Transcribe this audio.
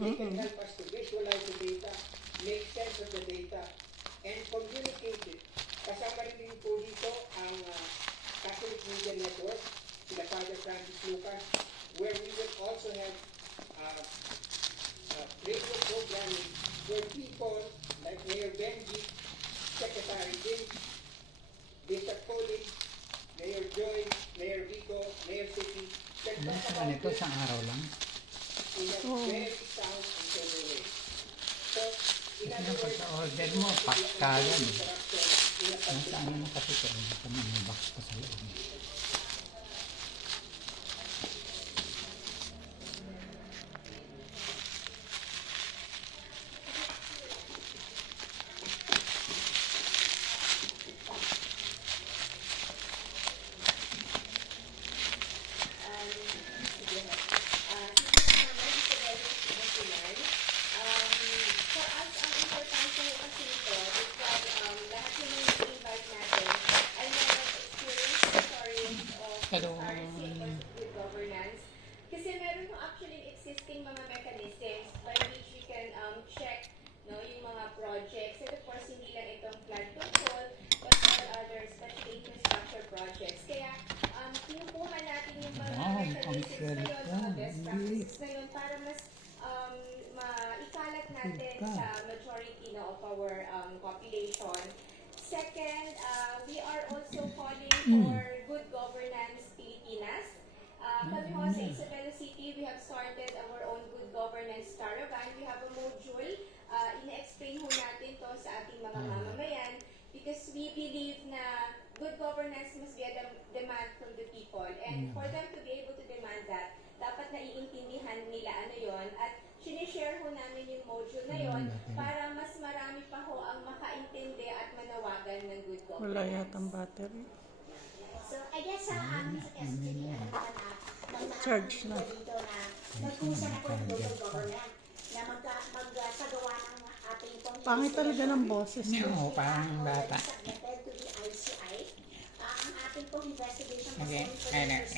They can help us to visualize the data, make sense of the data, and communicate it. Kasama rin po dito ang Catholic Media Network, sila Father Francis Lucas, where we will also have radio programming where people like Mayor Benji, Secretary James, Bishop Colin, Mayor Joy, Mayor Vico, Mayor City, can talk about Ito sa araw lang. in a very sound and clear way. So, in Kasi other yung words, pagka-order mo, pakkalan. interruption in a Nasaan mo kasi ito? Ito may box pa sa loob. Hello. With governance. Kasi meron po actually existing mga mechanisms by which we can check yung mga projects. And of course, hindi lang itong flood control, but all other special infrastructure projects. Kaya kinukuha natin yung mga mechanisms ngayon, mga best practices ngayon para mas maikalat natin sa majority of our population. Second, we are also calling for good governance Pilipinas. Kami ho sa Isabela City, we have started our own good governance caravan. We have a module. Ina-explain ho natin to sa ating mga mamamayan because we believe na good governance must be a demand from the people. And for them to be able to demand that, dapat naiintindihan nila ano yon at sinishare ho namin yung module na yon para mas marami pa ho ang makaintindi at manawagan ng good governance. Wala yatang battery. So, I guess sa aming SGD, Charge na. dito na nag-uusap ako ng local government na magsagawa ng ating pong Pangit talaga ng boses Oo, ko. parang bata. submitted to the ICI. Ang ating pong investigation Okay. kasi